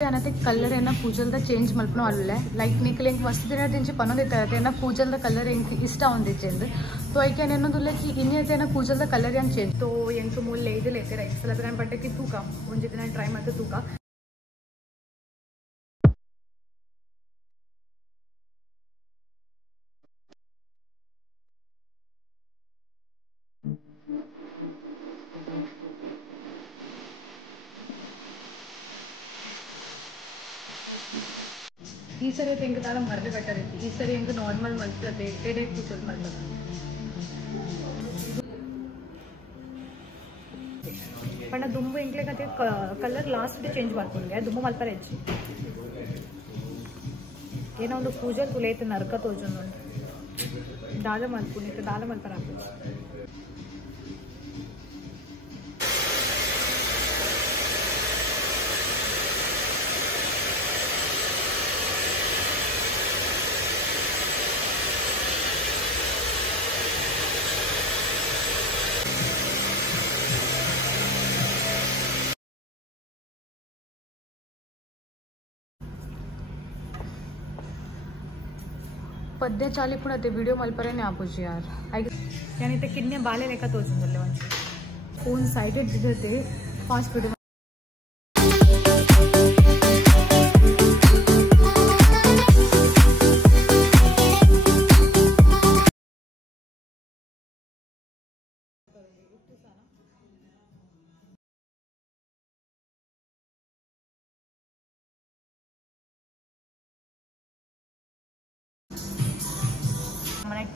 Colour है पूजल change मल्पन वाले लाइक निकल फस्ट दिन तेंची पनोद पूजल कलर इष्ट चेंज तो ऐके कि इन पूजल कलर चेंज तो एंक मूल लेते रईस बटे की तूक मुझे दिन ट्रೈ माते तूक ಈ ಸರಿ ತೆಂಗ ತಾಳ ಮರ್ದ ಕಟ್ಟರೈತಿ ಈ ಸರಿ ಹೆಂಗ ನಾರ್ಮಲ್ ಮಲ್ತದೆ ಎಡೆ ಕೂತಲ್ ಮಲ್ತದ ಪಣ್ಣ ದುಂಬು ಹೆಂಗ್ಲೆ ಕತೆ ಕಲರ್ ಲಾಸ್ಟ್ ಡೇ ಚೇಂಜ್ ಮಾಡ್ಕೊಂಡೆ ದುಂಬು ಮಲ್ಪರ ಹೆಚ್ಚಿ ಏನೋ ಒಂದು ಪೂಜೆ ತುಲೇತ ನರಕ ತೋಜೊಂದು ದಾಲ ಮಲ್ಪುನಿಕ ದಾಲ ಮಲ್ಪರ ಹಾಕೋದು पद्य चाली वीडियो मलपरे आपोजी यार यानी किडनी बाले लेका तोचुंदल्ले फोन साइडेड दिदते फास्ट वीडियो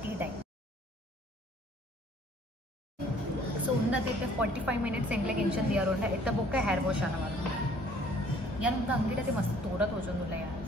टी टाइम सो उन्नते 45 मिनिट्स एंगले टेंशन दिया रोड एत्त बोक हेयर वॉश आना वाला यार उनका अंगड़ी मस्त तोड़ा तोचुंदुल्ले यार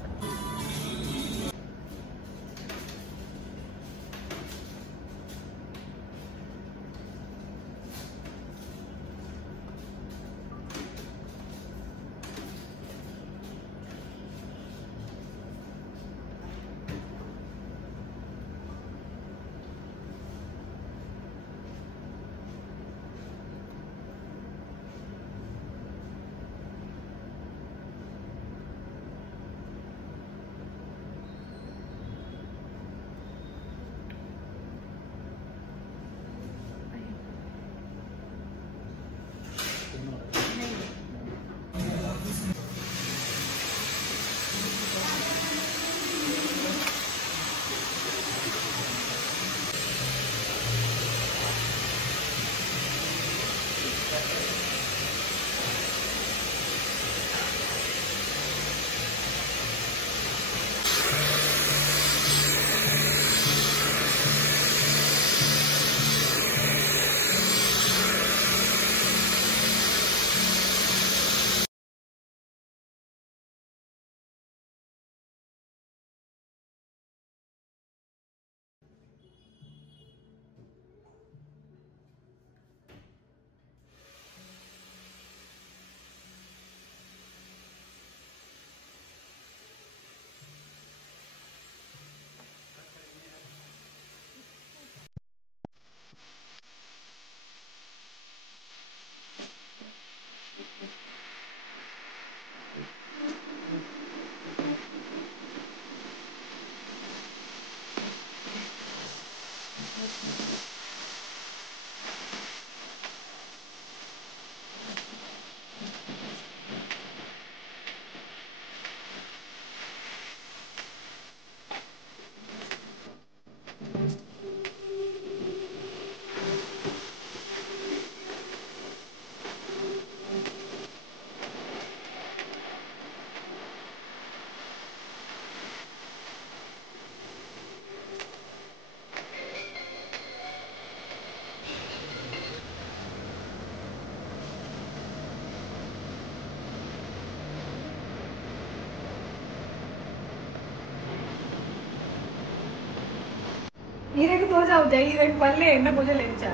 तो जाऊ द्या पल्ले एंड पूजा लेंचा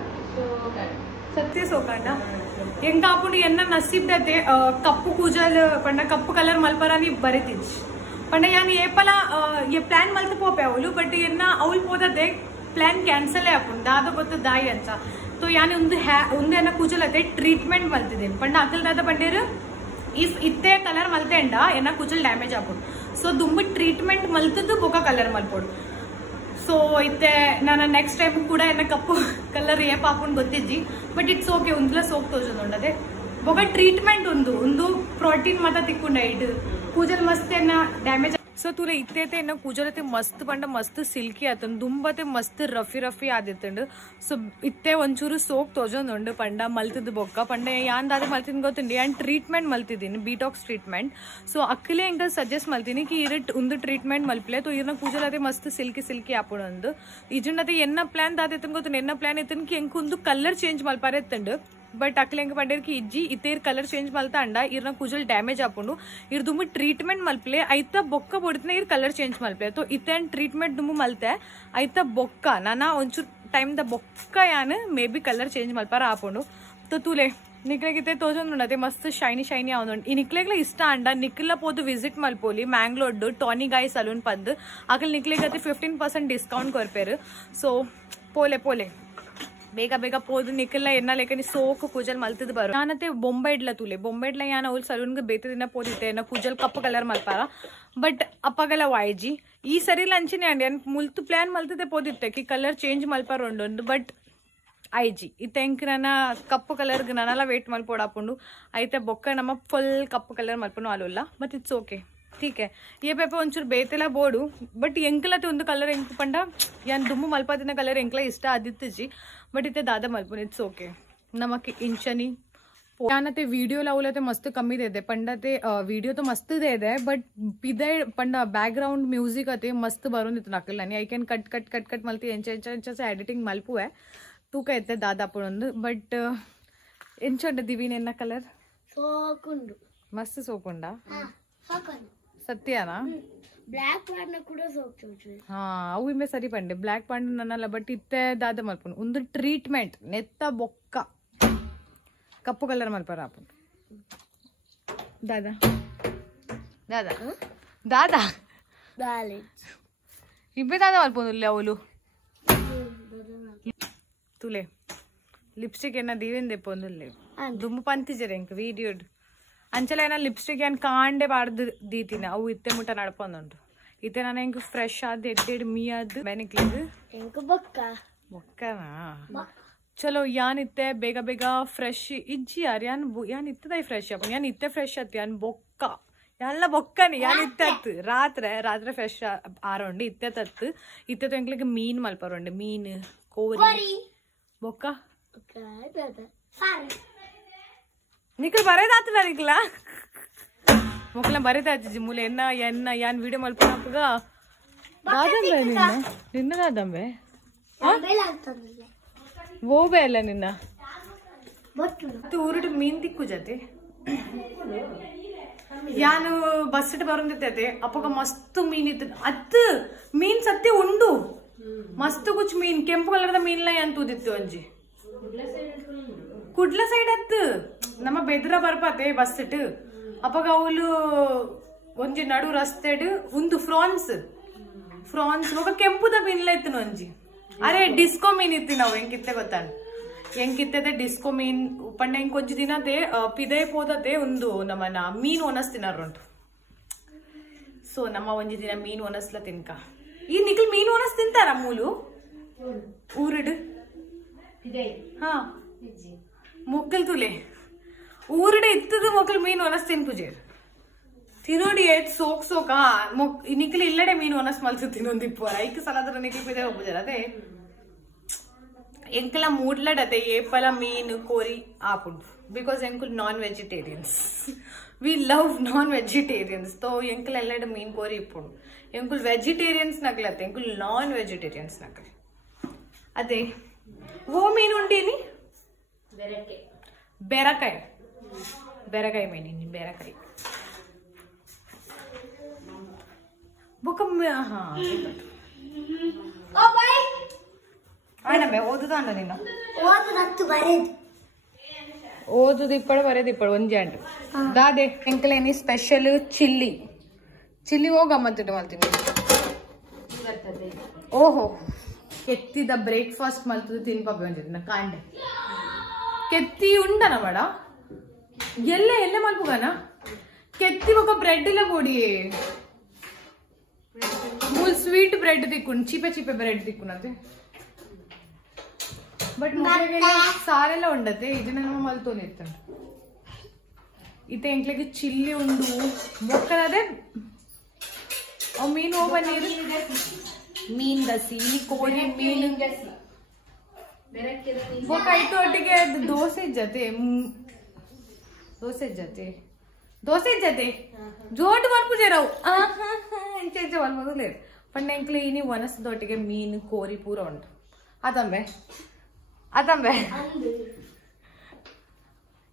सत्य सोकांड ಎಂಕ ಆಪುಂಡು ಎನ್ನ ನಸೀಬ್ದತೆ ಕಪ್ಪು ಕೂಜಲ್ ಪಂಡ ಕಪ್ಪು ಕಲರ್ ಮಲ್ಪರಾನಿ ಬರೆತಿಜ್ ಪಂಡ ಯಾನಿ ಏಪಲ ये प्लान मल्त पोपे ಅವಳು ಬಟ್ ಎನ್ನ ಅವಳು ಪೋದದೆ ಪ್ಲಾನ್ ಕ್ಯಾನ್ಸಲ್ ಆಪುಂಡು ದಾದ ಗೊತ್ತು ದಾಯಿ ಅಂತ तो यानी उंदे एನ್ನ ಕೂಜಲತೆ ಟ್ರೀಟ್ಮೆಂಟ್ ಮಲ್ತಿದೆ ಪಂಡ ಅಕಲ್ ದಾದ ಪಂಡೇರು ಇಫ್ ಇತ್ತೆ ಕಲರ್ ಮಲ್ತೆ ಅಂಡ ಏನ ಕೂಜಲ್ ಡ್ಯಾಮೇಜ್ ಆಗ್ಬೋದು. ಸೊ ದುಂಬು ಟ್ರೀಟ್ಮೆಂಟ್ ಮಲ್ತದ್ದು ಬೊಕ ಕಲರ್ ಮಲ್ಪೋಡು. ಸೊ ಇತ್ತೆ ನಾನು ನೆಕ್ಸ್ಟ್ ಟೈಮ್ ಕೂಡ ಏನ ಕಪ್ಪು ಕಲರ್ ಏಪ್ ಹಾಕೊಂಡು ಗೊತ್ತಿದ್ದಿ. ಬಟ್ ಇಟ್ಸ್ ಓಕೆ ಒಂದ್ಲ ಸೋಪ್ ತೋಜೊಂದುಂಡದೆ ಬೊಕ ಟ್ರೀಟ್ಮೆಂಟ್ ಒಂದು ಪ್ರೋಟೀನ್ ಮತ ತಿಕ್ಕೊಂಡ ಇಟ್ಟು ಕೂಜಲ್ ಮಸ್ತ್ ಏನ ಡ್ಯಾಮೇಜ್. ಸೊ ತುಲೆ ಇತ್ತೆ ಏನ ಕೂಜಲತೆ ಮಸ್ತ್ ಪಂಡ ಮಸ್ತ್ ಸಿಲ್ಕಿ ಆತಂಡು ದುಂಬತೆ ಮಸ್ತ್ ರಫಿ ಆದಿತ್ತಂಡು. ಸೊ ಇತ್ತೆ ಒಂಚೂರು ಸೋಪ್ ತೋಜೊಂದುಂಡು ಪಂಡ ಮಲ್ತಿದ್ ಬೊಕ್ಕ ಪಂಡ ಯಾಂದಾದ ಮಲ್ತಿದ್ ಗೊತ್ತುಂಡು ಯಾನ್ ಟ್ರೀಟ್ಮೆಂಟ್ ಮಲ್ತಿದ್ದೀನಿ ಬೀಟಾಕ್ಸ್ ಟ್ರೀಟ್ಮೆಂಟ್. ಸೊ ಅಕ್ಕಲೆ ಎಂಕ ಸಜೆಸ್ಟ್ ಮಲ್ತೀನಿ ಕಿ ಇರಟ್ ಒಂದು ಟ್ರೀಟ್ಮೆಂಟ್ ಮಲ್ಪಲೆ ತೋ ಇರ್ನ ಕೂಜಲತೆ ಮಸ್ತ್ ಸಿಲ್ಕಿ ಆಪುಂಡು. ಇಜುಂಡತೆ ಎನ್ನ ಪ್ಲಾನ್ ದಾದಿತ್ತನ್ ಗೊತ್ತು ಎನ್ನ ಪ್ಲಾನ್ ಇತ್ತನ್ ಕಿ ಎಂಕ ಒಂದು ಕಲರ್ ಚೇಂಜ್ ಮಲ್ಪಾರೆ ಎತ್ತಂಡು. ಬಟ್ ಅಕ್ಲೆ ಎಂಕ ಪಂಡೇರ್ ಕಿ ಇಜ್ಜಿ ಇತ್ತೆ ಕಲರ್ ಚೇಂಜ್ ಮಲ್ತಾ ಅಂಡ ಇರ್ನ ಕೂಜಲ್ ಡ್ಯಾಮೇಜ್ ಆಪುಂಡು. ಇರ್ ದುಂಬು ಟ್ರೀಟ್ಮೆಂಟ್ ಮಲ್ಪಲೆ ಐತ ಬೊಕ್ಕ ಬೊಡ್ತನೆ ಇರ್ ಕಲರ್ ಚೇಂಜ್ ಮಲ್ಪಲೆ. ತೋ ಇತ್ತೆ ಟ್ರೀಟ್ಮೆಂಟ್ ದುಂಬು ಮಲ್ತೆ ಐತ ಬೊಕ್ಕ ನಾನಾ ಒಂಚೂರು ಟೈಮ್ ದ ಬೊಕ್ಕ ಯಾನ್ ಮೇ ಬಿ ಕಲರ್ ಚೇಂಜ್ ಮಲ್ಪಾರ ಆಪುಂಡು. ತೋ ತೂಲೆ ನಿಕ್ಲೆಗಿತ್ತೆ ತೋಜೊಂದುಂಡತೆ ಮಸ್ತ್ ಶೈನಿ ಆವೊಂದುಂಡು. ಈ ನಿಕ್ಲೆಗ್ಲ ಇಷ್ಟ ಅಂಡ ನಿಕ್ಲ ಪೋದು ವಿಸಿಟ್ ಮಲ್ಪೋಲಿ ಮ್ಯಾಂಗ್ಳೂರ್ಡು ಟಾನಿ ಗಾಯ್ ಸಲೂನ್ ಪಂದ್ ಅಕಲ್ ನಿಕ್ಲೆಗತ್ತೆ 15% ಡಿಸ್ಕೌಂಟ್ ಕೊರ್ಪೇರು. ಸೊ ಪೋಲೆ ಬೇಗ ಪೋದು ನಿಕ್ಕಲ್ಲ ಎನ್ನ ಲೆಕ್ಕ ಸೋಕು ಕೂಜಲ್ ಮಲ್ತದ್ ಬರು. ನಾನತ್ತೆ ಬೊಂಬೆ ಇಡ್ಲ ತುಲೆ ಬೊಂಬೆ ಇಡ್ಲ ಯಾನ್ ಅವ್ಲು ಸಲೂನ್ಗೆ ಬೇತ ದಿನ ಪೋದಿತ್ತೆ ಏನ ಕೂಜಲ್ ಕಪ್ಪು ಕಲರ್ ಮಲ್ಪಾರ. ಬಟ್ ಅಪ್ಪಗಲ ವಾಯ್ಜಿ ಈ ಸರಿ ಲಂಚಿನೇ ಅಂಡಿ ಅನ್ ಮುಲ್ತು ಪ್ಲಾನ್ ಮಲ್ತದೆ ಪೋದಿತ್ತೆ ಕಿ ಕಲರ್ ಚೇಂಜ್ ಮಲ್ಪಾರ ಉಂಡು. ಬಟ್ ಐಜಿ ಇತ್ತೆಂಕ್ ನನ್ನ ಕಪ್ಪು ಕಲರ್ಗೆ ನಾನೆಲ್ಲ ವೇಟ್ ಮಲ್ಪೋಡಾಪುಂಡು ಐತೆ ಬೊಕ್ಕ ನಮ್ಮ ಫುಲ್ ಕಪ್ಪು ಕಲರ್ ಮಲ್ಪನು ಅಲ್ಲ. ಬಟ್ ಇಟ್ಸ್ ಓಕೆ ठीक है ये पेपर ಒಂಚೂರು ಬೇತೆಲ್ಲ ಬೋರ್ಡು. ಬಟ್ ಎಂಕಲತೆ ಒಂದು ಕಲರ್ ಎಂಕ್ ಪಂಡ ಯಾನ್ ದುಮ್ಮು ಮಲ್ಪದಿನ ಕಲರ್ ಎಂಕ್ಲ ಇಷ್ಟ ಆದಿತ್ತಜಿ. ಬಟ್ ಇತ್ತೆ ದಾದ ಮಲ್ಪುನ್ ಇಟ್ಸ್ ಓಕೆ ನಮಕ್ ಇಂಚನಿ ಯಾನತೆ ವಿಡಿಯೋ ಲವಲತೆ ಮಸ್ತ್ ಕಮ್ಮಿ ಇದೆ ಪಂಡತೆ ವಿಡಿಯೋ तो मस्त ಇದೆ. ಬಟ್ ಪಿದೆ ಪಂಡ ಬ್ಯಾಕ್ ಗ್ರೌಂಡ್ ಮ್ಯೂಸಿಕ್ ಅತೆ ಮಸ್ತ್ ಬರೋಂದಿತ್ತು ನಕಲ್ ಐ ಕ್ಯಾನ್ ಕಟ್ ಮಲ್ತಿ ಎಂಚ ಎಡಿಟಿಂಗ್ ಮಲ್ಪುವೆ ತೂಕ ಇತ್ತೆ ದಾದ ಪುಣೊಂದು. ಬಟ್ ಎಂಚಂಡ ದಿವಿನ ಎನ್ನ ಕಲರ್ ಸೋಕುಂಡು ಮಸ್ತ್ ಸೋಕುಂಡ ಸತ್ಯನಾ ಬ್ಲಾಕ್ ಪಾಂಡ ಕೂಡ ಸೋಕ್ತುಂಟು. ಹಾ ಅವು ಇಮ್ಮೆ ಸರಿ ಪಂಡೆ ಬ್ಲಾಕ್ ಪಾಂಡ ನನ್ನಲ್ಲ. ಬಟ್ ಇತ್ತೆ ದಾದ ಮಲ್ಪುನು ಒಂದು ಟ್ರೀಟ್ಮೆಂಟ್ ನೆತ್ತ ಬೊಕ್ಕ ಕಪ್ಪು ಕಲರ್ ಮಲ್ಪರ ಆಪುಂಡು. ದಾದಾ ದಾದಾ ದಾದಾ ಇಬ್ಬೆ ದಾದ ಮಲ್ಪುಂಡು ಅವಳು ತುಲೆ ಲಿಪ್ಸ್ಟಿಕ್ ಏನ ದೀವೆನ್ ದೆಪ್ಪೊಂದುಲ್ಲೆ ದುಮ್ಮು ಪಂತಿಜರೆ ಎಂಕ್ ವಿಡಿಯೋ ಅಂಚಲ ಏನ ಲಿಪ್ಸ್ಟಿಕ್ ಏನ್ ಕಾಂಡೆ ಬಾರ್ದು ದೀತಿನ ಅವು ಇತ್ತೆ ಮುಟ್ಟ ನಡ್ಪೊಂದುಂಟು. ಇತ್ತೆ ನಾನು ಎಂಕ್ ಫ್ರೆಶ್ ಆದ್ ಎಡ್ಡೆಡ್ ಮೀ ಆದ್ ಬೆನಿಕ್ಲಿದ್ ಎಂಕ್ ಬೊಕ್ಕನಾ ಚಲೋ ಯಾನ್ ಇತ್ತೆ ಬೇಗ ಫ್ರೆಶ್ ಇಜ್ಜಿ ಯಾರ್ ಯಾನ್ ಇತ್ತದೈ ಫ್ರೆಶ್ ಆಪು ಯಾನ್ ಇತ್ತೆ ಫ್ರೆಶ್ ಆತ್ ಯಾನ್ ಬೊಕ್ಕ ಎಲ್ಲ ಬೊಕ್ಕನಿ ಯಾನ್ ಇತ್ತತ್ತು ರಾತ್ರೆ ಫ್ರೆಶ್ ಆರೋಂಡು ಇತ್ತೆ ತತ್ತು ಇತ್ತೆ ಎಂಕ್ಲಿಗೆ ಮೀನ್ ಮಲ್ಪರೋಂಡು ಮೀನ್ ಕೋರಿ ಬೊಕ್ಕ ನಿಖಲ್ ಬರೇದಾತದ ನಿಖಲ ಮೊಕ್ಲ ಬರೇದಾಚಿ ಮೂಲೆ ಎನ್ನ ಯಾನ್ ವಿಡಿಯೋ ಮಲ್ಪನಪ್ಪಗ ದಾದಂಬೆ ನಿನ್ನ ದಾದಂಬೆ ಓಬೆ ಅಲ್ಲ ನಿನ್ನ ಊರುಡು ಮೀನ್ ತಿಕ್ಕು ಜತೆ ಯಾನು ಬಸ್ ಇಟ್ಟು ಬರೋದಿತ್ತೈತೆ ಅಪ್ಪಗ ಮಸ್ತ್ ಮೀನ್ ಇತ್ತು ಅತ್ತು ಮೀನ್ ಸತ್ಯ ಉಂಡು ಮಸ್ತ್ ಕುಚ್ ಮೀನ್ ಕೆಂಪು ಕಲರ್ದ ಮೀನ್ಲ ಯಾನ್ ತೂದಿತ್ತು ಅಂಜಿ ಕುಡ್ಲ ಸೈಡ್ ಅತ್ತು ನಮ್ಮ ಬೆದ್ರ ಬರ್ಪತೆ ಬಸ್ ಇಟ್ಟು ಅಪ್ಪಗ ಅವಳು ಒಂಜಿ ನಡು ರಸ್ತೆಡ್ ಒಂದು ಫ್ರಾನ್ಸ್ ఒక ಕೆಂಪುದ ಮೀನ್ಲ ಇತ್ತು ಒಂಜಿ ಅರೆ ಡಿಸ್ಕೋ ಮೀನ್ ಇತ್ತು ನಾವು ಎಂಕಿತ್ತೆ ಗೊತ್ತಾನ ಎಂಕಿತ್ತದೆ ಡಿಸ್ಕೋ ಮೀನ್ ಪಂಡ ಹೆಂಗ್ ಕೊಂಚ ದಿನತೆ ಪಿದೆ ಪೋದತೆ ಒಂದು ನಮ್ಮನ ಮೀನ್ ಒನಸ್ ತಿನ್ನರುಂಟು. ಸೊ ನಮ್ಮ ಒಂಜಿ ದಿನ ಮೀನ್ ಒನಸ್ಲ ತಿನ್ಕ ಈ ನಿಖಲ್ ಮೀನ್ ಒನಸ್ ತಿಂತಾರ ಮೂಲು ಊರಿಡ್ ಹಾ ಮೊಕ್ಕಲ್ ತುಲೆ ಊರಿಡ ಇತ್ತದ ಮೊಕ್ಕಲ್ ಮೀನ್ ಒನಸ್ ತಿನ್ಪುಜೇರ್ ತಿನ್ನೋಡಿ ಏಟ್ ಸೋಕ ನಿಖಲ್ ಇಲ್ಲಡೆ ಮೀನ್ ಒನಸ್ ಮಲ್ಸು ತಿನ್ನೊಂದಿಪ್ಪು ಐಕ್ ಸಲದ್ರ ನಿಖಲ್ ಪಿದೆ ಹೋಗ್ಬುಜಾರ ಅದೇ ಎಂಕಲ ಮೂಡ್ಲಡತೆ ಏಪಲ ಮೀನ್ ಕೋರಿ ಆಪುಂಡು ಬಿಕಾಸ್ ಎಂಕುಲ್ non vegetarians we love non vegetarians ತೋ ಎಂಕಲ್ ಎಲ್ಲಡೆ ಮೀನ್ ಕೋರಿ ಇಪ್ಪುಂಡು. ಎಂಕುಲ್ ವೆಜಿಟೇರಿಯನ್ಸ್ ನಗ್ಲತ್ತೆ ಎಂಕುಲ್ ನಾನ್ ವೆಜಿಟೇರಿಯನ್ಸ್ ನಗಲಿ ಅದೇ ಓ ಮೀನು ಉಂಟೇನಿ ಬೆರಕಾಯಿ ಮೀನಿ ಬೆರಕಾಯಿ ಬುಕ್ಕಮ್ಮ ಹಾ ಆನಮ್ಮೆ ಓದುದಾಂಡ ನಿನ್ನ ಓದುದು ಇಪ್ಪಳು ಬರೆದು ಇಪ್ಪಳು ಒಂಜಿ ಅಂಟು ದಾದೆ ಎಂಕಲೇನಿ ಸ್ಪೆಷಲ್ ಚಿಲ್ಲಿ ಹೋಗ ಮತ್ತಿಟ್ಟು ಮಲ್ತೀನಿ. ಓಹೋ ಕೆತ್ತಿದ ಬ್ರೇಕ್ಫಾಸ್ಟ್ ಮಲ್ತದು ತಿನ್ಪಬ್ಬೆ ಒಂದಿನ ಕಾಂಡೆ ಕೆತ್ತಿ ಉಂಡನ ಬೇಡ ಎಲ್ಲೆ ಮಲ್ಪುಗನ ಕೆತ್ತಿ ఒక ಬ್ರೆಡ್ ಇಲ್ಲ ಕೊಡಿ ಮೂಲ್ ಸ್ವೀಟ್ ಬ್ರೆಡ್ ತಿಕ್ಕೊಂಡು ಚೀಪೆ ಚೀಪೆ ಬ್ರೆಡ್ ತಿಕ್ಕೊಂಡೆ ಬಟ್ ಸಾರೆಲ್ಲ ఉండతే ಇದನ್ನ ನಮ್ಮ ಮಲ್ತೋನಿರ್ತಾನೆ ಇತ್ತೆ ಎಂಕ್ಲೆಗೆ ಚಿಲ್ಲಿ ಉಂಡು ಮೊಕ್ಕಲದೆ ಅವ್ ಮೀನು ಹೋಗ್ಬನ್ನೀರು ಮೀನ್ ಗಸಿ ಕೋಳಿ ಮೀನು ಐತು ಒಟ್ಟಿಗೆ ದೋಸೆ ಜತೆ ಜೋಟ್ ಮಲ್ಪುಜೇರಾವು ಎಂಚೆ ಮಲ್ಪದು లేదు ಪಂಡ ಎಂಕ್ಲೆ ಇನಿ ಒನಸದೊಟ್ಟಿಗೆ ಮೀನು ಕೋರಿ ಪೂರ ಉಂಟು ಅದಂಬೆ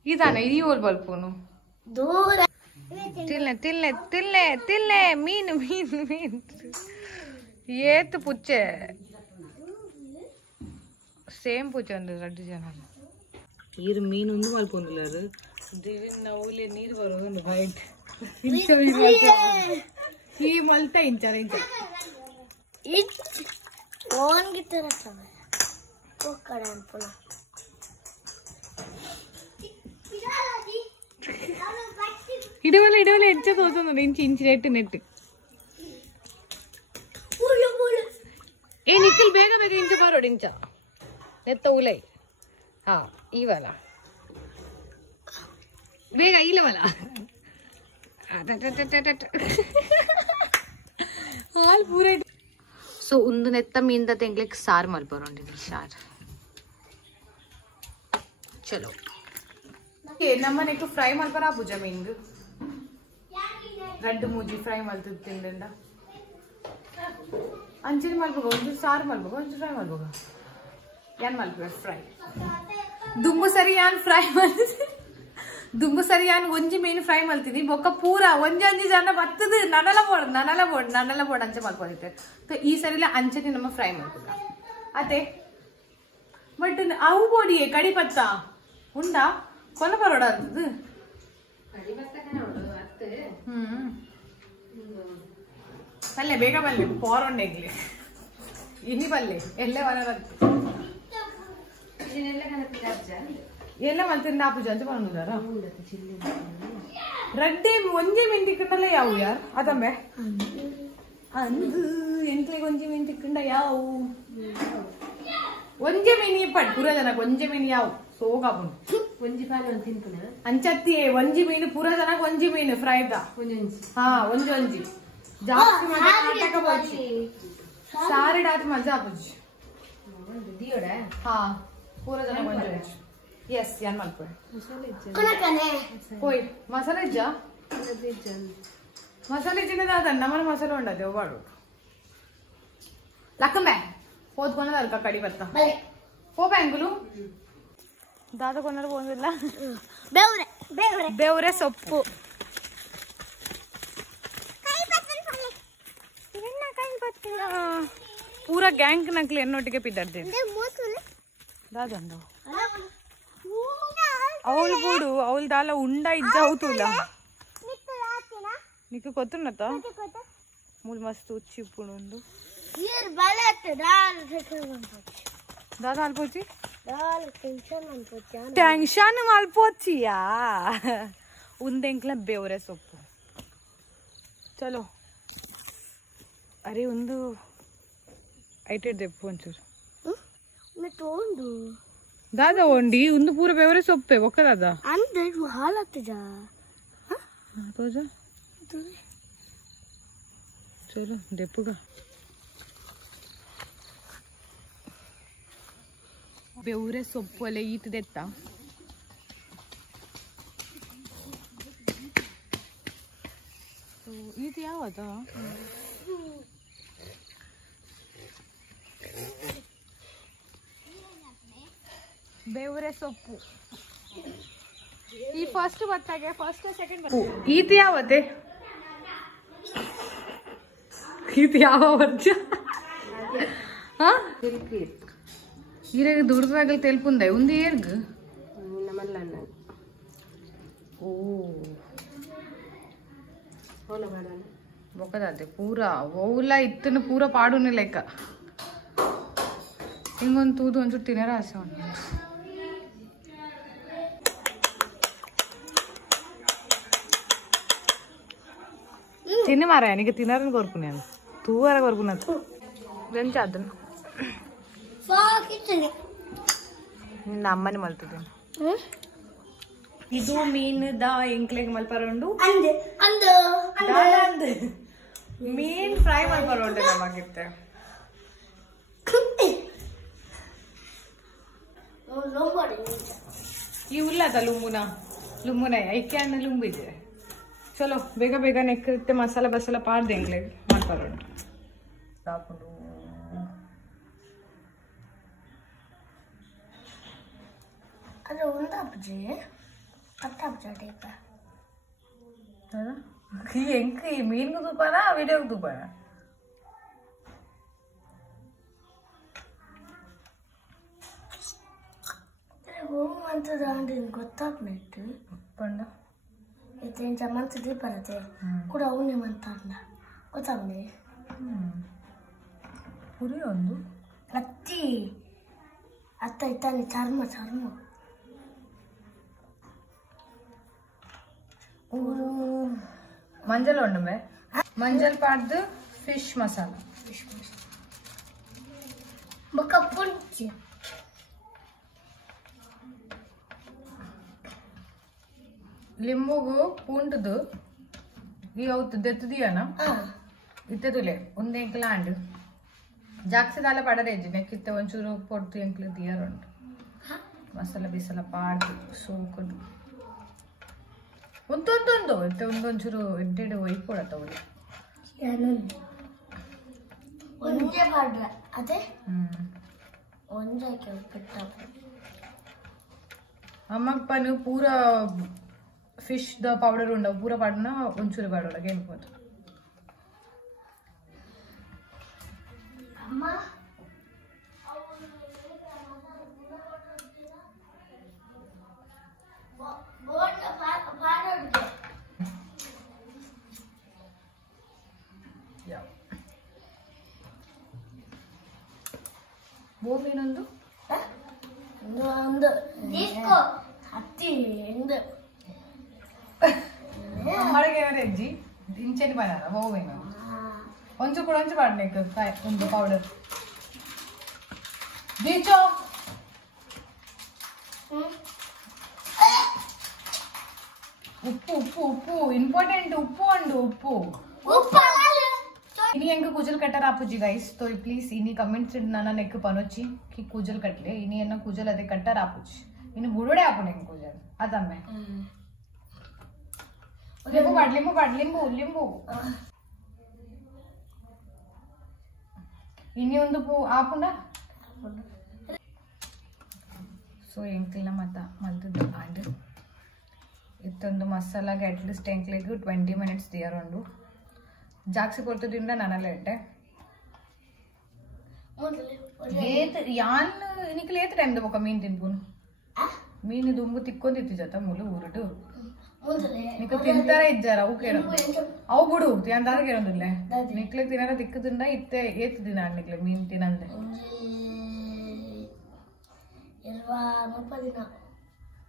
ಇದಾನೆ ಈ ಓಲ್ ಬಲ್ಪುನು ದೂರ ತಿಲ್ಲೆ ಮೀನು ಏತು ಪುಚ್ಚೆ ಸೇಮ್ ಪುಚ್ಚೆ ಒಂದು 2 ಜನ ಈರು ಮೀನು ಒಂದು ಮಲ್ಪೊಂದಿಲ್ಲ ದೇವಿನ ನವುಲೆ ನೀರು ಬರೋದು ವೈಟ್ ಈ ಮಲ್ತ ಇಂಚಾರ ಇಡವಲ್ಲ ಹೆಚ್ಚ ತೋರ್ಸೋದು ಇಂಚು ನೆಟ್ಟು ಏ ನಿಖಿಲ್ ಬೇಗ ಇಂಚು ಬರೋಡು ಇಂಚ ನೆತ್ತ ಉಲೈ ಹಾ ಇವಲ ಬೇಗ ಇಲ್ಲವಲ್ಲ ಹಾಲ್ ಪೂರ ಸೊ ಒಂದು ನೆತ್ತ ಮೀನ್ದ ತೆಂಗ್ಲಿಕ್ಕೆ ಸಾರು ಮಲ್ಪರೋಂಡಿನಿ ಸಾರು ಚಲೋ ನಮ್ಮನೆಗೂ ಫ್ರೈ ಮಲ್ಪರ ಪೂಜ ಮೀನ್ಗು 2 ಮೂಜಿ ಫ್ರೈ ಮಲ್ತದ ತಿಂದಿಂದ ಅಂಚನೆ ಮಲ್ಪಗ ಒಂದು ಸಾರು ಮಲ್ಪಗ ಒಂದು ಫ್ರೈ ಮಲ್ಪಗ ಯಾನ್ ಮಲ್ಪಗ ಫ್ರೈ ದುಂಬು ಸರಿ ಯಾನ್ ಫ್ರೈ ಮಲ್ತಿದ್ದೆ ದುಂಬು ಸರಿ ಯಾನ್ ಒಂಜಿ ಮೀನು ಫ್ರೈ ಮಲ್ತಿದ್ದಿ ಬೊಕ್ಕ ಪೂರ ಒಂಜಿ ಜನ ಬತ್ತದು ನನಲ ಬೋಡ್ ಅಂಚೆ ಮಲ್ಪದಿತ್ತೆ ಈ ಸರಿಲ ಅಂಚನೆ ನಮ್ಮ ಫ್ರೈ ಮಲ್ಪಗ ಅದೇ ಬಟ್ ಅವು ಬೋಡಿಯೇ ಕಡಿ ಪತ್ತ ಉಂಡಾ ಕೊಲ್ಲ ಬರೋಡ ಅಂತದ್ದು ಪಲ್ಲೆ ಬೇಗ ಬಲ್ಲೆ ಪೋರೊಂಡೆಗ್ಲಿ ಇನಿ ಬಲ್ಲೆ ಎಲ್ಲೇ ವನ ಎಲ್ಲ ಮಲ್ತಿಂದ ಆ ಪೂಜೆ ಅಂತ ಬಂದಾರ ರಡ್ಡೆ ಒಂಜೆ ಮೀನ್ ತಿಕ್ಕಂಡಲ್ಲ ಯಾವು ಯಾರು ಅದಂಬೆ ಅಂದು ಎಂಟ್ಲಿಗೆ ಒಂಜಿ ಮೀನ್ ತಿಕ್ಕಂಡ ಯಾವು ಒಂಜೆ ಮೀನ್ ಪಡ್ ಪೂರ ಜನಕ್ಕೆ ಒಂಜೆ ಮೀನ್ ಯಾವು ಸೋಗಾಪುಂಡು ಒಂಜಿ ಪಾಲು ತಿನ್ಪುನ ಅಂಚತ್ತಿ ಒಂಜಿ ಮೀನು ಪೂರ ಜನಕ್ಕೆ ಒಂಜಿ ಮೀನು ಫ್ರೈದ ಹಾ ಒಂಜಿ ಜಾಸ್ತಿ ನಾಟಕ ಬೋಚಿ ಸಾರಿ ಡಾಟ್ ಮಜಾ ಆಪುಜಿ ದಿಯೋಡ ಹಾ ಪೂರ ಜನಕ್ಕೆ ಒಂಜಿ ಎಸ್ ಯಾನ್ ಮಲ್ಪೆ ಹೋಯ್ ಮಸಾಲೆ ಇಜ್ಜ ಮಸಾಲೆ ಇಜ್ಜಿನ ನಮ್ಮನೆ ಮಸಾಲೆ ಉಂಡದೆ ಒಬ್ಬಾಡು ಲಕ್ಕಂಬೆ ಹೋದ್ಕೊಂಡ ಅಲ್ಕ ಕಡಿ ಬತ್ತ ಹೋ ಬ್ಯಾಂಗುಲು ದಾದ ಕೊಂಡರು ಹೋಗಿಲ್ಲ ಬೇವ್ರೆ ಸೊಪ್ಪು ಪೂರ ಗ್ಯಾಂಗ್ ನಕ್ಲಿ ಎನ್ನೊಟ್ಟಿಗೆ ಪಿದ್ದಾಡ್ದೆ ದಾದಂಡ ಅವಳು ಬೂಡು ಅವಳು ದಾಲ ಉಂಡ ಇದ್ದ ಹೌತುಲ್ಲ నీకు కొత్తున్నత మూడు మస్తు వచ్చి ఇప్పుడు ఉండు దాదా అల్పోచి ಟೆನ್ಷನ್ ಮಲ್ಪೋಚಿಯಾ ಒಂದೆಂಕ್ಲ ಬೇವ್ರೆ ಸೊಪ್ಪು ಚಲೋ ಅರೆ ಒಂದು ಐಟೆಡ್ ದೆಪ್ಪು ಒಂಚೂರು ದಾದಾ ಒಂಡಿ ಒಂದು ಪೂರ ಬೇವ್ರೆ ಸೊಪ್ಪೆ ಒಕ್ಕ ದಾದಾ ಚಲೋ ದೆಪ್ಪುಗ ಬೇವ್ರೆ ಸೊಪ್ಪು ಅಲ್ಲೇ ಈತದೆತ್ತ ಈತ ಯಾವದ ಬೇವ್ರೆ ಸೊಪ್ಪು ಈ ಫಸ್ಟ್ ಬತ್ತಾಗೆ ಫಸ್ಟ್ ಸೆಕೆಂಡ್ ಬತ್ತ ಈತ ಯಾವತ್ತೆ ಈತ ಯಾವ ವರ್ಷ ಹಾ ఈరోజు దుర్దాగలు తెలుపుందా ఉంది ఏర్గు ఓ ఒకదాది పూరా ఓవుల ఇత్తను పూర పాడుని లెక్క ఇంకొంದು ತೂದು ಒಂಚೂರು ತಿನ್ನರ ಆಸೆ ಉಂಟು తిని మారా నీకు తినారని కోరుకున్నాను తూవర కోరుకున్నది ఏం చేద్దాం ನಿನ್ನ ಅಮ್ಮನೇ ಮಲ್ತದೆ ಇದು ಮೀನದ ಎಂಕ್ಲೆಗ್ ಮಲ್ಪರೋಂಡು ಮೀನ್ ಫ್ರೈ ಮಲ್ಪರೋಂಡು ನಮಗಿತ್ತೆ ಇವುಲ್ಲದ ಲುಂಬುನ ಐಕೆ ಅಣ್ಣ ಲುಂಬಿದೆ ಚಲೋ ಬೇಗ ಬೇಗ ನೆಕ್ಕಿರುತ್ತೆ ಮಸಾಲ ಬಸಾಲ ಪಾಡ್ದೆ ಎಂಕ್ಲೆಗ್ ಮಲ್ಪರೋಂಡು ಸಾಕು ಅದು ಒಂದಾ ಬಜೆ ಅತ್ತ ಬಜೆ ಹೆಂಗ್ ಮೀನ್ಗೂ ತುಪ್ಪನ ವಿಡಿಯೋಗೆ ತುಪ್ಪನ ಹೋಮ್ ಅಂತದ ಗೊತ್ತಾಗ್ಬಿಟ್ಟು ಪಂಡ ಇಂಚ ಮಂತದಿ ಬರುತ್ತೆ ಕೂಡ ಅವನೇ ಮಂತಾಡ್ಲ ಗೊತ್ತಾಗ್ಲಿ ಪುರಿ ಒಂದು ಅತ್ತಿ ಅತ್ತ ಇತ್ತಾನೆ ಚರ್ಮ ಮಂಜಲ್ ಉಂಡುಮೆ ಮಂಜಲ್ ಪಾಡ್ದು ಫಿಶ್ ಮಸಾಲ ಬೊಕ್ಕ ಪುಂಚಿ ಲಿಂಬುಗು ಪೂಂಟದು ಈ ಅವತ್ತು ದೆತ್ತದಿಯನ ಇತ್ತೆ ತುಲೆ ಒಂದೇ ಎಂಕ್ಲಾಂಡ್ ಜಾಸ್ತಿ ದಾಲ ಪಡರೇಜಿ ನೆಕ್ಕಿತ್ತೆ ಒಂಚೂರು ಪೊಡ್ತು ಎಂಕ್ಲು ದಿಯರುಂಟು ಮಸಾಲ ಬಿಸಲ ಪಾಡ್ದು ಸೋಕುದು ಒಂದೊಂದೊಂದು ಇತ್ತೆ ಒಂದೊಂಚೂರು ಎಡ್ಡೆಡೆ ಒಯ್ದು ಕೊಡತ್ತವಳು ಒಂದೇ ಪಾಡ್ಲ ಅದೇ ಒಂದೇ ಕೆಲ್ಪಿಟ್ಟ ಅಮ್ಮಗ್ ಪನು ಪೂರ ಫಿಶ್ ದ ಪೌಡರ್ ಉಂಡ ಪೂರ ಪಾಡ್ನ ಒಂಚೂರು ಪಾಡೊಳಗೆ ಎನ್ಬೋದು ಅಮ್ಮ ಬೋಮೀನೊಂದು ಒಂದು ಹತ್ತಿ ಎಂದು ಅಮ್ಮಳಿಗೆ ಅಜ್ಜಿ ಇಂಚೆನಿ ಬನಾರ ಬೋಮೀನು ಒಂಚು ಕೂಡ ಒಂಚು ಪಾಡ್ನೇಕ್ ಒಂದು ಪೌಡರ್ ಬೀಚೋ ಉಪ್ಪು ಉಪ್ಪು ಉಪ್ಪು ಇಂಪಾರ್ಟೆಂಟ್ ಉಪ್ಪು ಅಂಡು ಉಪ್ಪು इनी ಎಂಕ ಕೂಜಲ್ ಕಟ್ಟರ ಆಪುಜಿ ಗೈಸ್ तो ಪ್ಲೀಸ್ ಇನಿ ಕಮೆಂಟ್ಸ್ ನನ್ನ ನೆಕ್ ಪನೋಚಿ ಕಿ ಕೂಜಲ್ ಕಟ್ಲೆ ಇನಿ ಎನ್ನ ಕೂಜಲ್ ಅದೇ ಕಟ್ಟರ ಆಪುಜಿ ಇನಿ ಬುಡುಡೆ ಆಪುನೆ ಕೂಜಲ್ ಅದಮ್ಮೆ ಲಿಂಬು ಪಾಡ್ ಲಿಂಬು ಇನಿ ಒಂದು ಆಪುಂಡ ಸೊ ಎಂಕ್ಲಿನ ಮತ್ತ ಮಲ್ತದ್ದು ಆಂಡ್ ಇತ್ತೊಂದು ಮಸಾಲಾಗೆ ಅಟ್ಲೀಸ್ಟ್ ಎಂಕ್ಲಿಗೆ 20 minutes ದಿಯರುಂಡು ಜಾಕ್ಸಿ ಕೊಡ್ತದಿಂದ ನಾನಲ್ಲ ಇಟ್ಟೆ ಯಾನ್ ನಿಕ್ಲೆ ಏತ್ ಟೈಮ್ ದೊಕ್ಕ ಮೀನ್ ತಿನ್ಪುನು ಮೀನು ದುಂಬು ತಿಕ್ಕೊಂದಿತ್ತು ಜತ ಮುಲು ಊರುಡು ನಿಕ ತಿಂತಾರ ಇಜ್ಜಾರ ಅವು ಕೇಳ ಅವು ಬಿಡು ತಿಂದಾರ ಕೇಳೋದಿಲ್ಲ ನಿಕ್ಲೆ ತಿನ್ನಾರ ತಿಕ್ಕದಿಂದ ಇತ್ತೆ ಏತ್ ದಿನ ನಿಕ್ಲೆ ಮೀನ್ ತಿನ್ನಂದೆ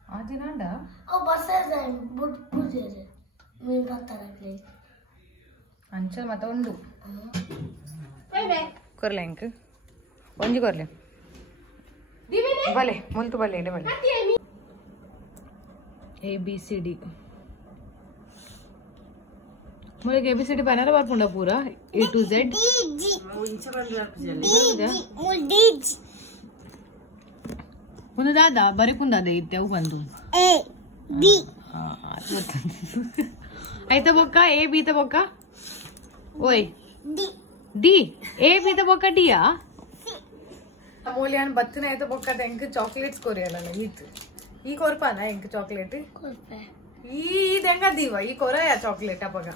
ಆ ದಿನ ಅಂಡ ಅಂಚಲ್ ಮತ್ತ ಉಂಡು ಕೊರ್ಲೆ ಇಂಕ್ ಒಂಜಿ ಕೊರ್ಲೆ ಬಲೆ ಮುಲ್ತು ಬಲೆ ಇದೆ ಬಲೆ ABCD ಮುಳಿಗೆ ABCD ಬನಾರ ಬರ್ಪುಂಡ ಪೂರ A to Z ಒಂದು ದಾದ ಬರಿಕುಂದಾದ ಇತ್ತೆ ಅವು ಬಂದು ಆಯ್ತಾ ಬೊಕ್ಕ A B ತ ಬೊಕ್ಕ ಓಯ್ ಡಿ A B ತ ಬೊಕ್ಕ ಡಿಯಾ ಅಮೂಲ್ಯಾನ್ ಬತ್ತಿನ ಆಯ್ತಾ ಬೊಕ್ಕ ಎಂಕ್ ಚಾಕ್ಲೇಟ್ಸ್ ಕೊರಿಯಲ್ಲ ಈತ್ ಈ ಕೊರ್ಪಾನ ಎಂಕ್ ಚಾಕ್ಲೇಟ್ ಈ ದೆಂಗ ದೀವ ಈ ಕೊರಯ ಚಾಕ್ಲೇಟ್ ಅಪಗ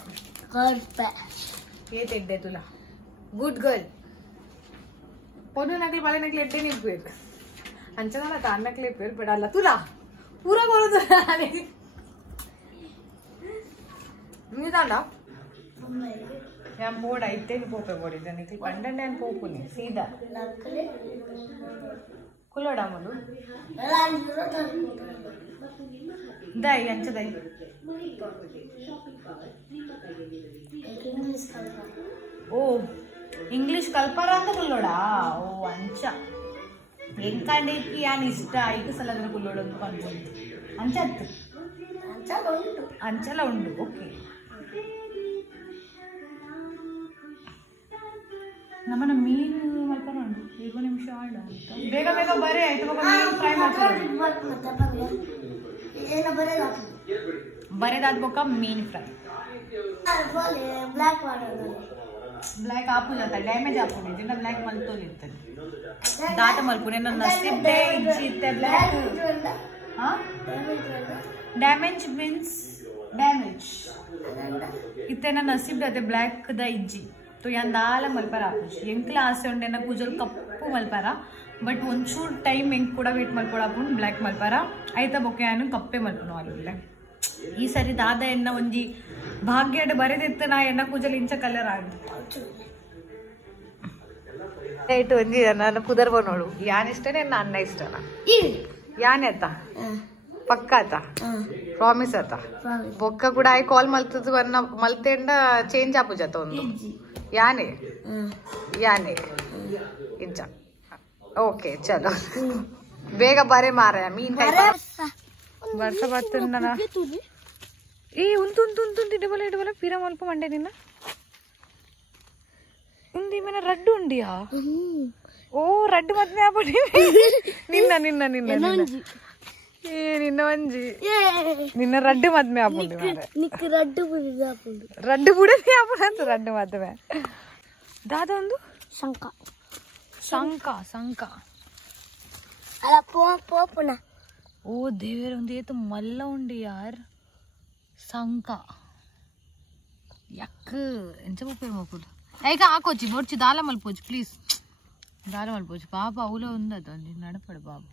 ಏ ತೆಡ್ಡೆ ತುಲ ಗುಡ್ ಗರ್ಲ್ ಪೊನ್ನು ನಕ್ಲಿ ಬಾಳೆ ನಕ್ಲಿ ಎಡ್ಡೆ ನಿಂಪೇರ್ ಅಂಚನ ತಾನ್ ನಕ್ಲಿ ಪೇರ್ ಬಿಡಲ್ಲ ತುಲ ಪೂರ ಕೊರೋದು ನೀದಾಂಡ ഞാൻ പോടാ ഇത്തേക്ക് പോപ്പേ പോടില്ല എനിക്ക് പണ്ടേ ഞാൻ പോപ്പുനി സീതാ कुलोड़ा मुलु दाई अंच दाई ओ इंग्लिश कल्परा अंत कुलोड़ा ओ अंच ಎಂಕಂಡೇಕಿ ಯಾನ್ ಇಷ್ಟ ಐದು ಸಲದ್ರ ಕುಲ್ಲೋಡು ಅಂತ ಅನ್ಬೋದು ಅಂಚತ್ತು ಅಂಚಲ ಉಂಡು ಓಕೆ ನಮ್ಮನ್ನ ಮೀನು ಮಲ್ಪನ ಉಂಡು 20 ನಿಮಿಷ ಆಡ ಬೇಗ ಬೇಗ ಬರೇ ಆಯ್ತು ಮಗ ಮೀನು ಫ್ರೈ ಮಾಡ್ತಾರೆ ಬರೆದಾದ ಬೊಕ್ಕ ಮೀನು ಫ್ರೈ ब्लैक आपू जाता डैमेज आपू नहीं जिन्ना ब्लैक मलतो लेते दाट मलपुने ना नसीब दे इज्जिते ब्लैक हाँ डैमेज मीन्स डैमेज इतने ना नसीब देते ब्लैक दा इज्जी तो यहाँ दाल मलपर आपू ಎಂಕ್ಲ ಆಸೆ ಉಂಡೆ ನಾ ಕೂಜಲ್ ಕಪ್ಪು ಮಲ್ಪರ ಬಟ್ ಒಂಚೂರು ಟೈಮ್ ಎಂಕ್ ಕೂಡ ವೇಟ್ ಮಲ್ಪಡ ಆಪುನ್ ಬ್ಲ್ಯಾಕ್ ಮಲ್ಪರ ಐತ ಬೊಕ್ಕೆ ನಾನು ಕಪ್ಪೆ ಮಲ್ಪನು ಅಲ್ಲೇ ಈ ಸರಿ ದಾದ ಎಣ್ಣ ಒಂಜಿ ಭಾಗ್ಯಡ್ ಬರೆದಿತ್ತು ನಾ ಎಣ್ಣ ಕೂಜಲ್ ಇಂಚ ಕಲರ್ ಆಗಿ ಇಟ್ಟು ಒಂಜಿ ನಾನು ಕುದರ್ಬ ನೋಡು ಯಾನ್ ಇಷ್ಟನೇ ಎನ್ನ ಅನ್ನ ಇಷ್ಟನ ಯಾನ್ ಆತ ಪಕ್ಕ ಆತ ಪ್ರಾಮಿಸ್ ಆತ ಬೊಕ್ಕ ಕೂಡ ಆಯ್ ಕಾಲ್ ಮಲ್ತದ ಮಲ್ತೆಂಡ ಚೇಂಜ್ ಆಪು ಜತ ಒಂದು ಯಾನೆ ಯಾನೆ ಇಂಚ ಓಕೆ ಚಲೋ ಬೇಗ ಬರೆ ಮಾರ ಮೀನ್ ಬರ್ಸ ಬರ್ತಂದನ ఏ ఉంటుంటుంటుంది ఇడవల ఇడవల పీర మల్ప మండే నిన్న ఉంది మన రడ్డు ఉండియా ఓ రడ్డు మధ్య ఆపడి నిన్న నిన్న నిన్న ఏ నిన్న వంజి నిన్న రడ్డు మధ్య ఆపండి నీకు రడ్డు పుడి ఆపండి రడ్డు పుడి ఆపడంత రడ్డు మధ్య దాదా ఉంది శంక శంక శంక అలా పోపున ఓ దేవేరు ఉంది ఏ తో మల్ల ఉండి యార్ संक यक ಎಂಚ ಉಪಯೋಗ ಮಕ್ಕಳು ಈಗ ಹಾಕೋಚಿ ಬೊರ್ಚಿ ದಾಲ ಮಲ್ಪೋಚಿ ಪ್ಲೀಸ್ ದಾಲ ಮಲ್ಪೋಚಿ ಪಾಪ ಅವಳ ఉందದ నీ నడపడు బాబు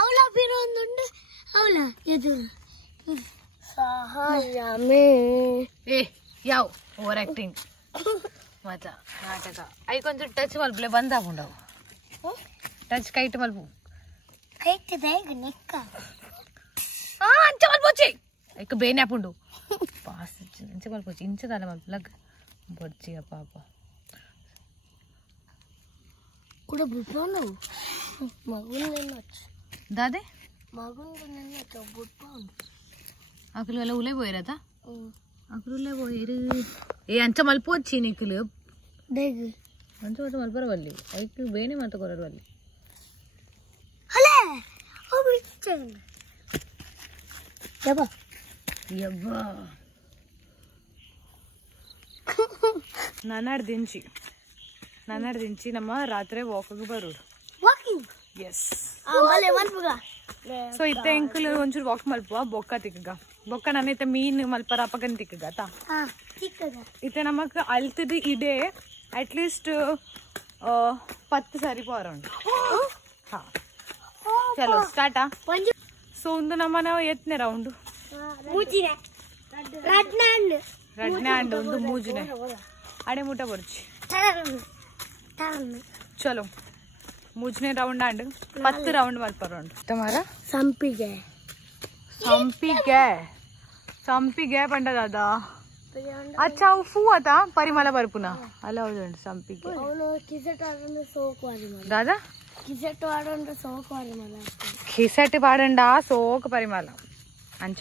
ಅವಳ ಬಿರು ಒಂದುಂಡು ಅವಳ ಎದುರು ಸಹಾಯಮೇ ఏ యావ్ ఓవర్ యాక్టింగ్ మత నాటక అయి కొంచెం టచ్ మల్పలే బంద్ ఆకుండవు టచ్ కైట్ మల్పు కైట్ దేగ నిక్క चल पोची एक बेने आपुंडू पास चल पोची इंच दाला मल लग बच्ची पापा कुड़ा बुटवानो मगुन नेनच दादे मगुन नेनच बुटवानो अकल वाला उले పోయిరాతా అకలులే పోయిరు ఏ అంచ మల్పోచ్చి నీకులు దేగ్ అంచ వట మల్పరవల్లి ఐకు బేనే మత కొరవల్లి హలే ఓ బిచ్చంగ్ ಯಬ್ಬ ಯಬ್ಬ ನನ್ನಡ್ದಿಂಚಿ ನಮ್ಮ ರಾತ್ರಿ ವಾಕಿಂಗ್ ಬರೋರು ವಾಕಿಂಗ್ ಎಸ್ ಆಮೇಲೆ ಮಲ್ಪಗ ಸೊ ಇತ್ತೆ ಎಂಕಲ್ ಒಂಚೂರು ವಾಕ್ ಮಲ್ಪುವ ಬೊಕ್ಕ ತಿಕ್ಕಗ ಬೊಕ್ಕ ನನ್ನೈತೆ ಮೀನ್ ಮಲ್ಪರ ಪಗನ್ ತಿಕ್ಕಗ ತಾ ತಿಕ್ಕಗ ಇತ್ತೆ ನಮಕ್ ಅಲ್ತದ ಇಡೆ ಅಟ್ಲೀಸ್ಟ್ 10 ಸಾರಿ ಪಾರೌಂಡ್ ಹಾ ಚಲೋ ಸ್ಟಾರ್ಟಾ ಸೊ ಒಂದು ನಮ್ಮನ ಎತ್ತನೆ ರೌಂಡ್ ಮೂಜಿನೆ ರಡ್ನಾಂಡ್ ಒಂದು ಮೂಜಿನೆ ಅಡೆ ಮುಟ ಬರ್ಚಿ ಚಲೋ ಮೂಜನೆ ರೌಂಡ್ ಆಂಡ್ 10 ರೌಂಡ್ ಮಲ್ಪ ರೌಂಡ್ ತಮಾರ ಸಂಪಿಗೆ ಪಂಡ ದಾದಾ अच्छा फू आता परिमला बरपुना अला संपिगे ಕಿಸೆಟ್ ಆಡಂಡ ಸೋಕ್ ಪರಿಮಳ दादा ಕಿಸೆಟ್ ಆಡಂಡ ಸೋಕ್ ಪರಿಮಳ खिसट पाडंड सोक परिमल अंच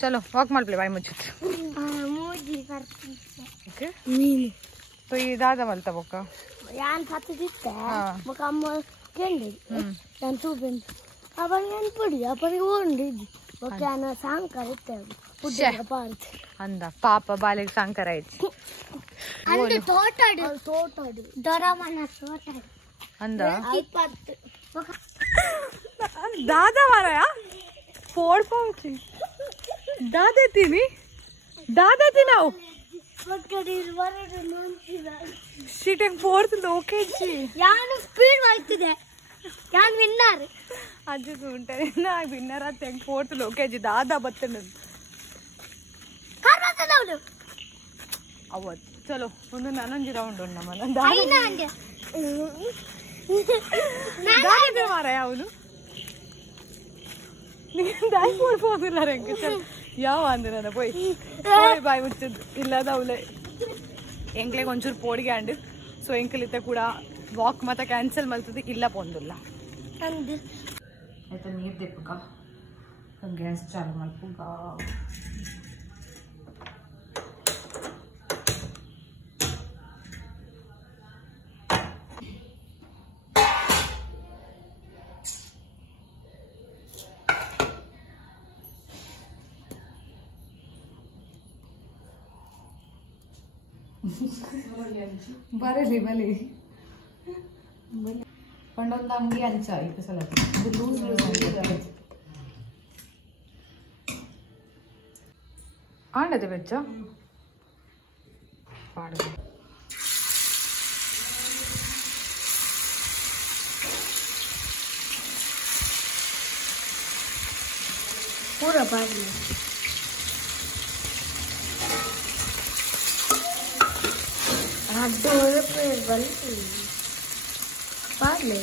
चलो वाक मल्पले बाय मुझे ಮೂಜಿ ಬರ್ತಿ ओके ನೀನು तो ये दादा मलता बोका ಯಾನ್ ಫತ್ತಿದ್ದೆ ಬಕ ಅಮ್ಮ ಕೇಳಿ ನಾನು ತೂಬೆನ್ ಅವನ್ ಏನ್ ಪಡಿ ಅಪರಿಗೆ ಓಂಡಿದ್ದಿ ಬಕ ನಾನು ಸಾಂಗ್ ಕರಿತೆ ಪುಡ್ಡ ಪಾರ್ತ್ अंद पाप बालेग सांग करायची ಅಂದ್ರೆ ತೋಟಾಡು ದೊರಮನ ತೋಟಾಡು अंद 20 दादा माराया फोड़ पावची दादा तिनाव ಶೀಟಿಂಗ್ ಫೋರ್ತ್ ಲೋಕೇಜಿ ಯಾನು ಸ್ಪೀಡ್ ಮಾಡ್ತಿದೆ ಯಾನ್ ವಿನ್ನರ್ ಅಜ್ಜಿ ಉಂಟೆ ನಾ ವಿನ್ನರ್ ಅಂತ ಫೋರ್ತ್ ಲೋಕೇಜಿ ದಾದಾ ಬತ್ತನ ಕರ್ನಾಟಕದವಳು ಅವತ್ತು ಚಲೋ ಒಂದು ನಾನೊಂದು ರೌಂಡ್ ಉಂಡು ನಮ್ಮನ್ನ ಮಾರಾಯ ಅವನು ದಾಯಿ ಪೋಡ್ಬೋದಿಲ್ಲ ಯಾವ ಅಂದಿರ ಪೋಯ್ ಬಾಯಿ ಮುಚ್ಚದ್ದು ಇಲ್ಲದ ಅವಳೆ ಎಂಕ್ಲೆಗೆ ಒಂಚೂರು ಪೋಡಿಗೆ ಅಂಡು ಸೊ ಎಂಕಲಿತ್ತ ಕೂಡ ವಾಕ್ ಮತ್ತೆ ಕ್ಯಾನ್ಸಲ್ ಮಲ್ತದೆ ಇಲ್ಲ ಪೊಂದಿಲ್ಲ ಆಯ್ತಾ ನೀರು ತೆಪ್ಪಕ ಗ್ಯಾಸ್ ಚಾಲು ಮಲ್ಪುಗ ಬರಲಿ ಬಲಿ ಪಂಡೊಂದು ಅಂಗಿ ಅಂಚ ಇಪ್ಪ ಸಲ ಅದು ಲೂಸ್ ಲೂಸ್ ಆಂಡದೆ ಬೆಚ್ಚ ಪಾಡದೆ पूरा पानी पाले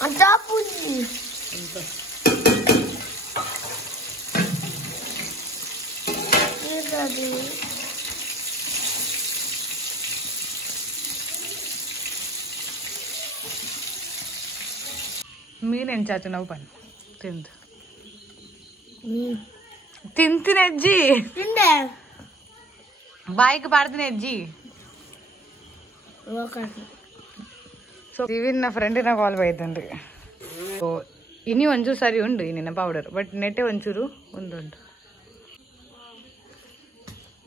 अच्छा पूजी ये दादी ಮೀನ್ ಎಂಚಾಚು ನಾವು ಬನ್ನಿ ತಿಂದು ತಿಂತೀನಿ ಅಜ್ಜಿ ತಿಂದೆ ಬಾಯಿಗೆ ಬಾರ್ದಿನಿ ಅಜ್ಜಿ ಸೊ ದಿವಿನ ಫ್ರೆಂಡಿನ ಕಾಲ್ ಬೈತನ್ರಿ ಸೊ ಇನಿ ಒಂಚೂರು ಸರಿ ಉಂಡು ಇನ್ನಿನ ಪೌಡರ್ ಬಟ್ ನೆಟ್ಟೆ ಒಂಚೂರು ಒಂದುಂಟು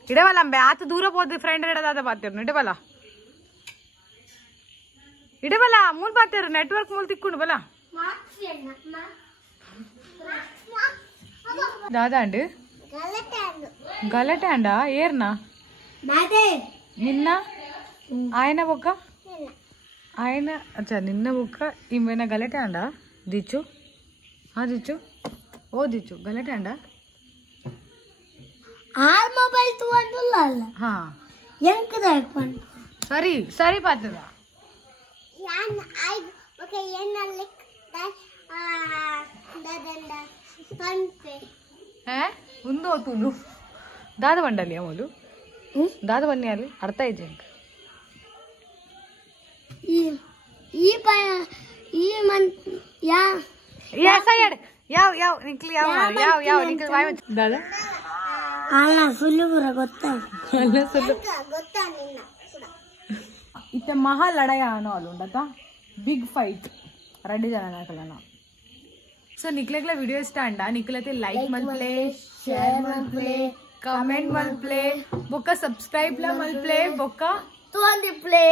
ಇಡವಲ್ಲ ಅಂಬೆ ಆತ ದೂರ ಹೋದ್ ಫ್ರೆಂಡ್ ಇಡದಾದ ಪಾತಿರು ಇಡವಲ್ಲ ಇಡವಲ್ಲ ಮೂಲ್ ಪಾತಿರು ನೆಟ್ವರ್ಕ್ ಮೂಲ್ ತಿಕ್ಕೊಂಡು ಬಲ దాదా అండి గలటే అండా ఏర్నా నిన్న ఆయన బొక్క ఆయన అచ్చా నిన్న బొక్క ఈమెన గలటే అండా దిచ్చు దిచ్చు ఓ దిచ్చు గలటే అండా మొబైల్ సరి సరి పాతదా ఉందో తూను దాద వండాలి అమలు దాద వన్యాలి అర్థ అయితే ಇತ್ತ ಮಹಾ ಲಡಾಯ ಅನ್ನೋ ಅಲ್ಲ ಉಂಡತ ಬಿಗ್ ಫೈಟ್ ರೆಡ್ಡಿ ಜನ ಹಾಕಲ್ಲ ಸೊ ನಿಕ್ಲೆಗ್ಲ ವಿಡಿಯೋ ಇಷ್ಟ ಅಂಡ ನಿಕ್ಲತೆ ಲೈಕ್ ಮಲ್ಪ್ಲೆ ಶೇರ್ ಮಲ್ಪ್ಲೆ ಕಮೆಂಟ್ ಮಲ್ಪ್ಲೆ ಬೊಕ್ಕ ಸಬ್ಸ್ಕ್ರೈಬ್ ಲ ಮಲ್ಪ್ಲೆ ಬೊಕ್ಕ ತೋಂದಿ ಪ್ಲೇ